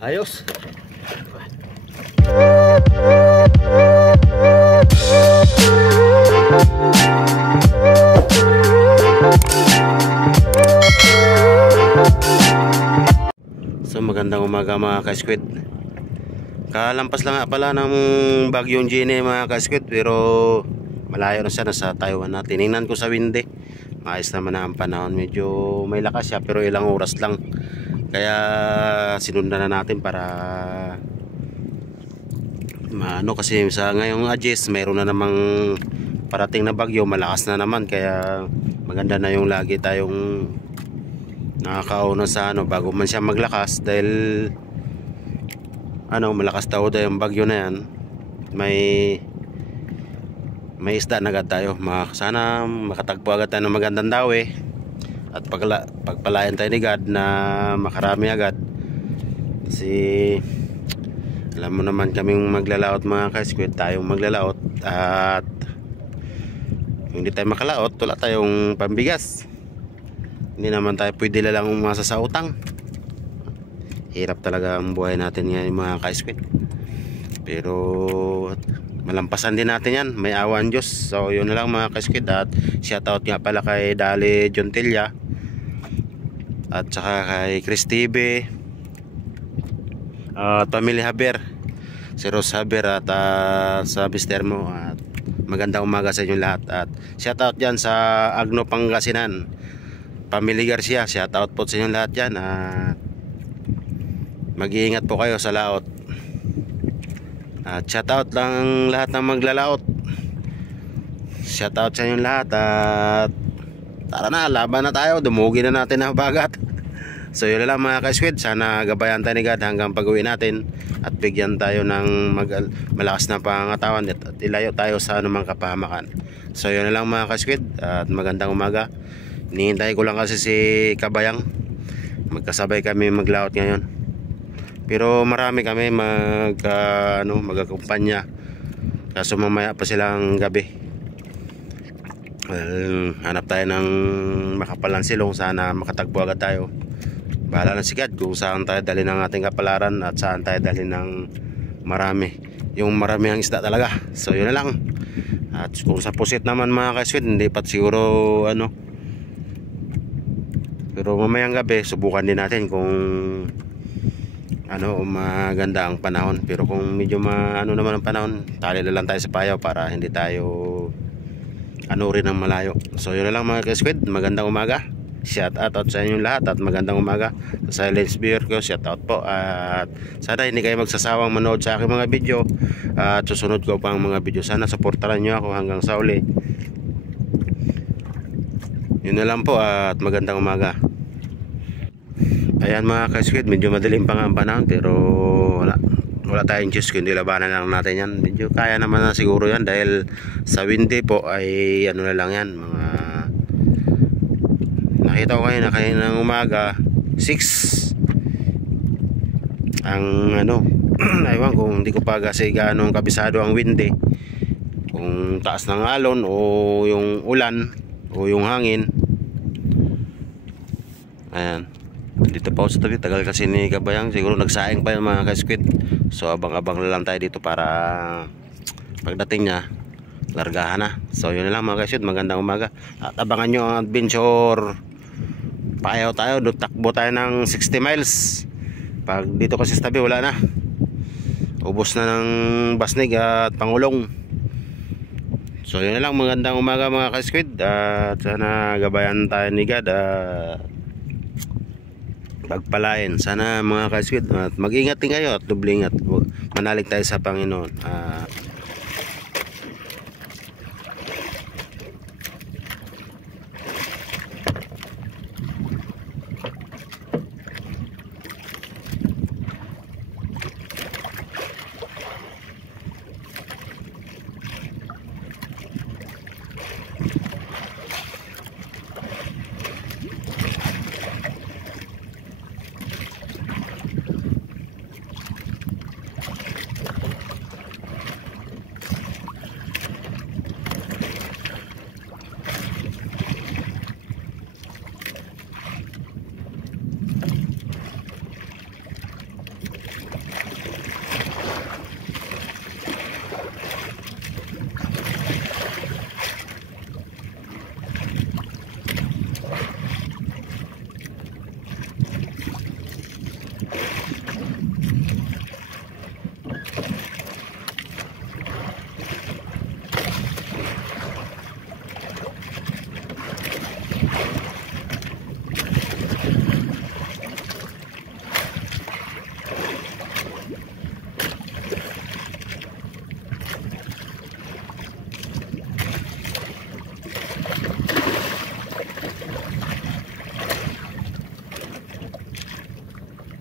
Ayos. So magandang umaga mga ka-squid. Kalampas lang nga pala ng bagyong Jenny mga ka-squid, pero malayo na siya, nasa Taiwan na. Tiningnan ko sa windy, maayos naman na ang panahon. Medyo may lakas siya pero ilang oras lang, kaya sinundan na natin para maano, kasi sa ngayong adjust mayroon na namang parating na bagyo, malakas na naman, kaya maganda na yung lagi tayong nakakauna sa bago man siya maglakas, dahil malakas daw yung bagyo na yan, may isda na agad tayo. Sana makatagpo agad tayo ng magandang dawi, at pagpalayan tayo ni God na makarami agad, kasi alam mo naman kaming maglalaot mga ka-squid, tayong maglalaot, at hindi tayo makalaot, wala tayong pambigas, hindi naman tayo pwede lang umasa sa utang. Hirap talaga ang buhay natin ngayon mga ka-squid, pero malampasan din natin yan, may awan Diyos. So yun na lang mga ka-squid, at shoutout nga pala kay Dali Jontilla, at saka kay Chris TV, Pamilya Haber, si Rose Haber, at sa Mister mo, at magandang umaga sa inyo lahat. At shoutout dyan sa Agno Pangasinan, Pamilya Garcia, shoutout po sa inyo lahat dyan, at mag-iingat po kayo sa laot. At shoutout lang lahat ng maglalaot, shoutout sa inyo lahat, at tara na, laban na tayo, dumugi na natin ang bagat. So yun lang mga ka-squid, sana gabayan tayo ni God hanggang pag-uwi natin, at bigyan tayo ng malakas na pangatawan, at ilayo tayo sa anumang kapahamakan. So yun lang mga ka-squid, at magandang umaga. Hinihintay ko lang kasi si Kabayang, magkasabay kami maglaot ngayon, pero marami kami mag-akumpanya, kaso mamaya pa silang gabi. Hanap tayo ng makapalan silong, sana makatagpo agad tayo. Bahala na si God kung saan tayo dali ng ating kapalaran, at saan tayo dali ng marami, yung marami ang isda talaga. So yun na lang. At kung sa pusit naman mga ka-squid, hindi pa siguro pero mamayang gabi subukan din natin kung maganda ang panahon. Pero kung medyo naman ang panahon, tali na lang tayo sa payaw para hindi tayo rin ang malayo. So yun na lang mga ka-squid, magandang umaga. Shout out sa inyong lahat, at magandang umaga sa silence viewer ko, shout out po. At sana hindi kayo magsasawang manood sa aking mga video, at susunod ko pang mga video. Sana supportaran nyo ako hanggang sa uli. Yun na lang po, at magandang umaga. Ayan mga ka-squid, medyo madilim pa nga ang panahon, pero wala tayong choice kundi labanan lang natin yan. Medyo kaya naman na siguro yan, dahil sa windy po ay na lang yan, mga nakita ko kayo ng umaga 6 ang aywan kung hindi ko pa kasi ganong kabisado ang windy, kung taas ng alon o yung ulan o yung hangin. Ayan, dito pa ako sa tabi, tagal kasi ni Kabayang, siguro nagsaing pa yung mga ka-squid. So abang-abang na lang tayo dito para pagdating niya largahan na. So yun na lang mga ka-squid, magandang umaga, at abangan nyo ang adventure. Payaw tayo, takbo tayo ng 60 miles. Pag dito kasi sa tabi wala na, ubos na ng Basnig at Pangulong. So yun na lang, magandang umaga mga ka-squid, at sana gabayan tayo ni God, pagpalain sana mga ka-squid, at mag-ingat din kayo, at dubling, at manalig tayo sa Panginoon.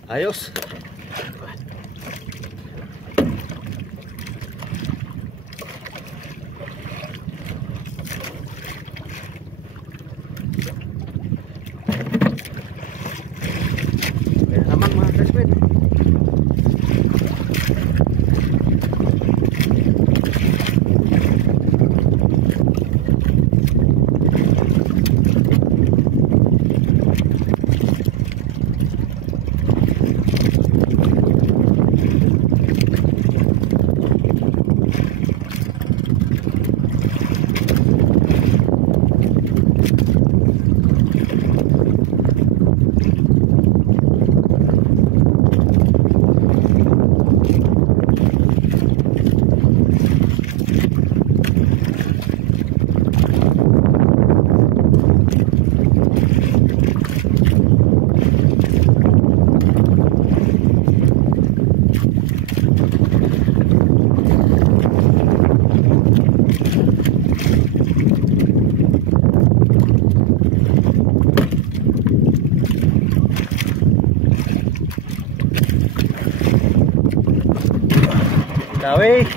Ayos. Kaya naman mga classmate. Dawi.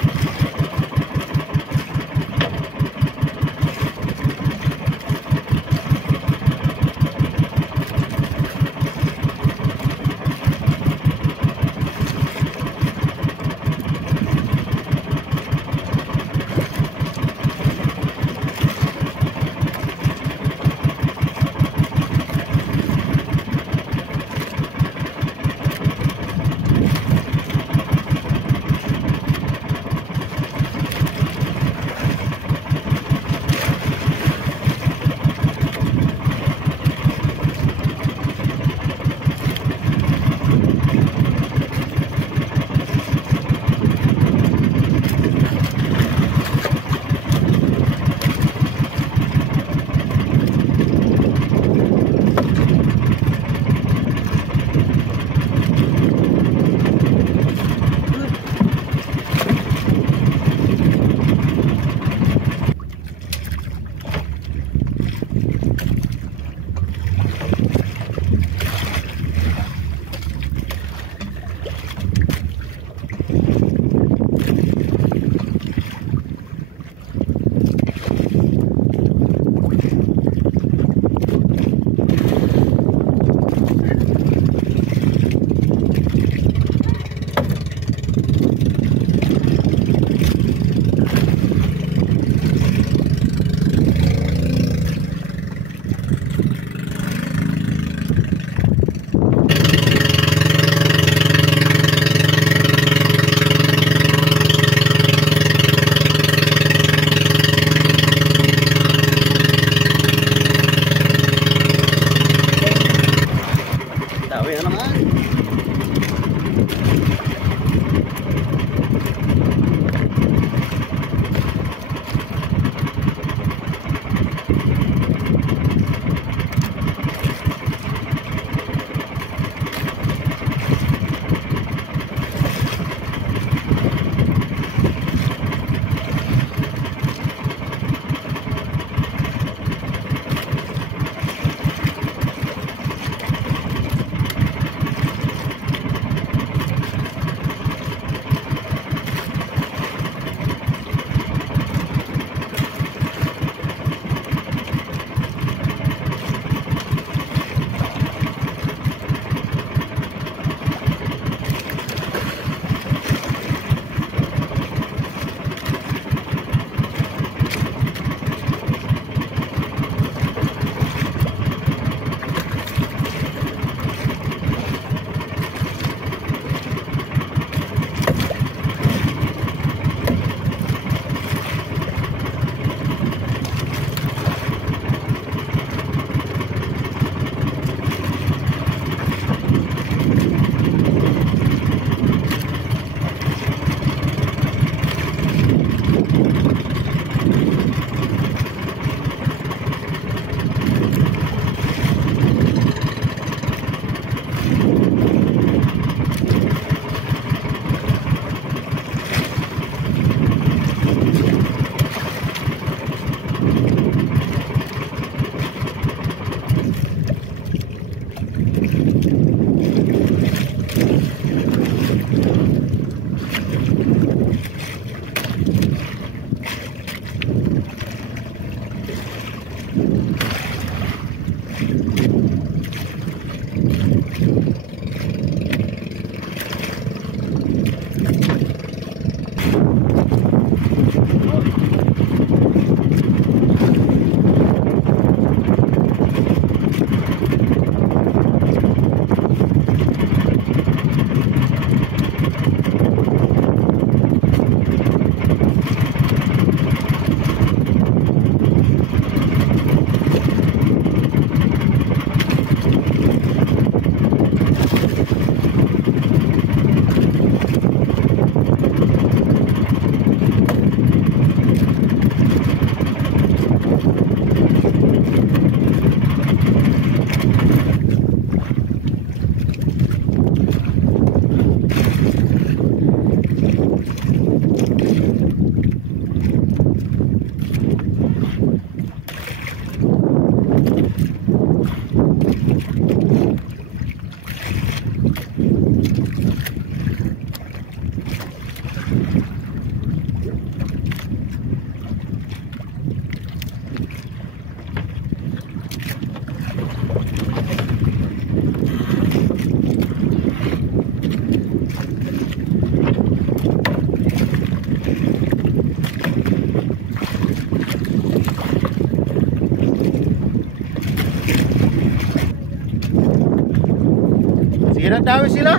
nagdawi sila.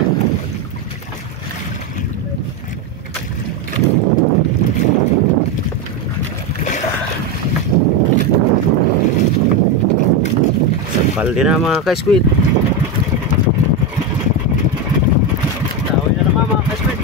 Sampal din na mga ka-squid. Dawi na naman mga ka-squid.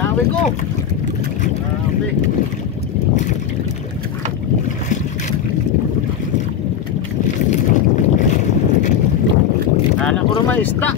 Sabi ko. Grabe. Anak ko naman isda.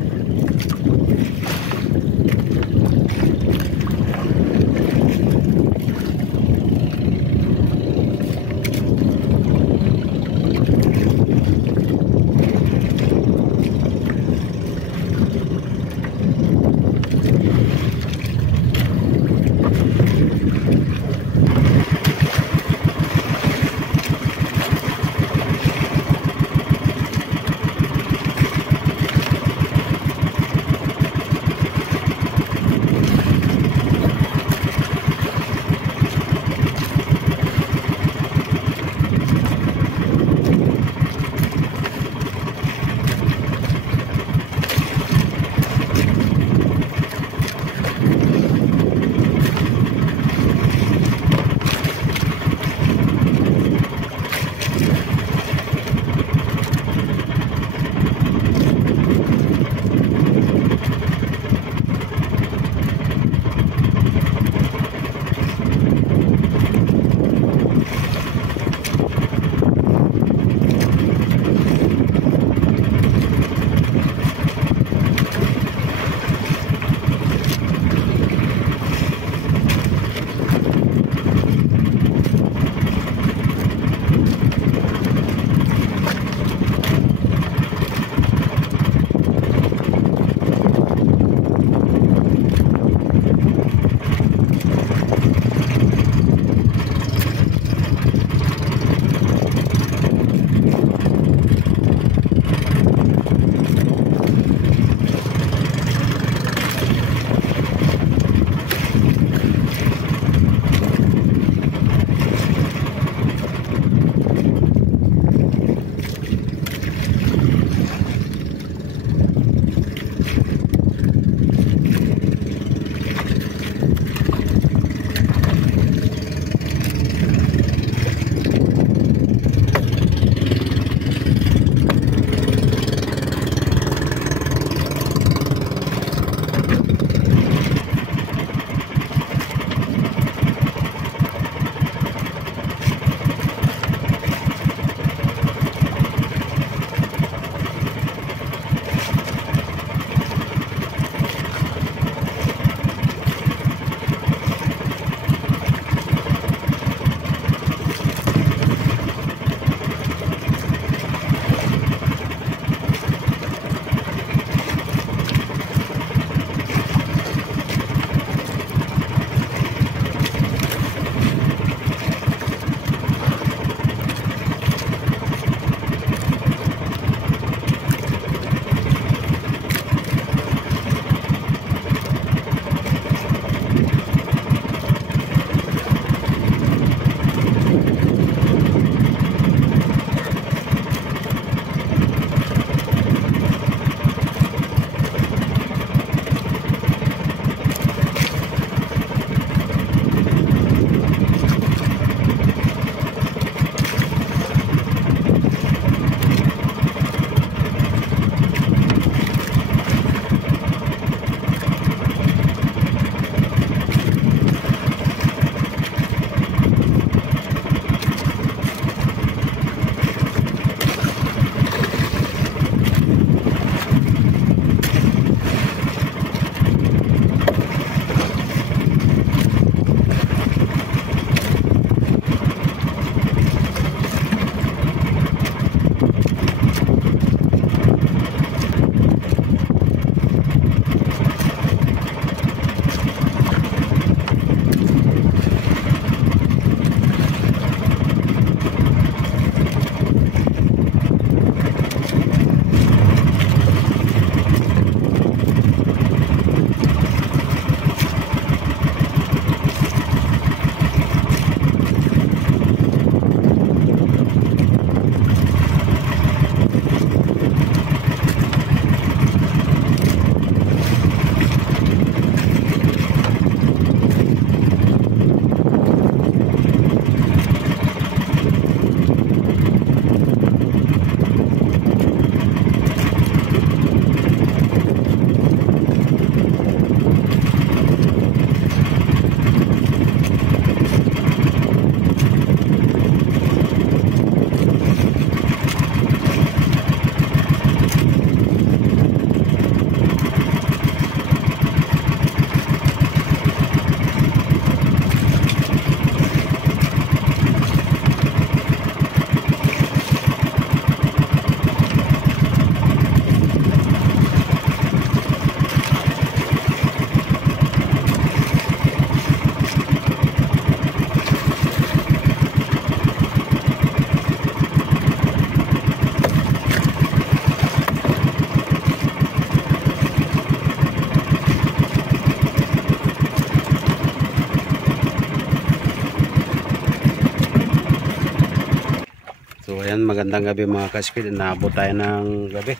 So ayan, magandang gabi mga ka-squid. Naabot tayo ng gabi.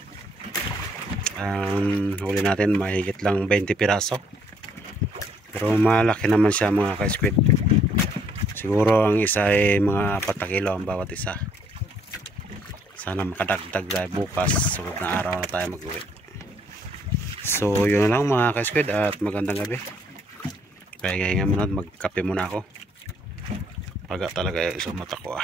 Ang huli natin mahigit lang 20 piraso. Pero malaki naman siya mga ka-squid. Siguro ang isa ay mga 4 kilo ang bawat isa. Sana makadagdag tayo bukas. Sunod na araw na tayo mag-uwi. So yun na lang mga ka-squid at magandang gabi. Kaya nga muna, magkape muna ako. Paga talaga yung mata ko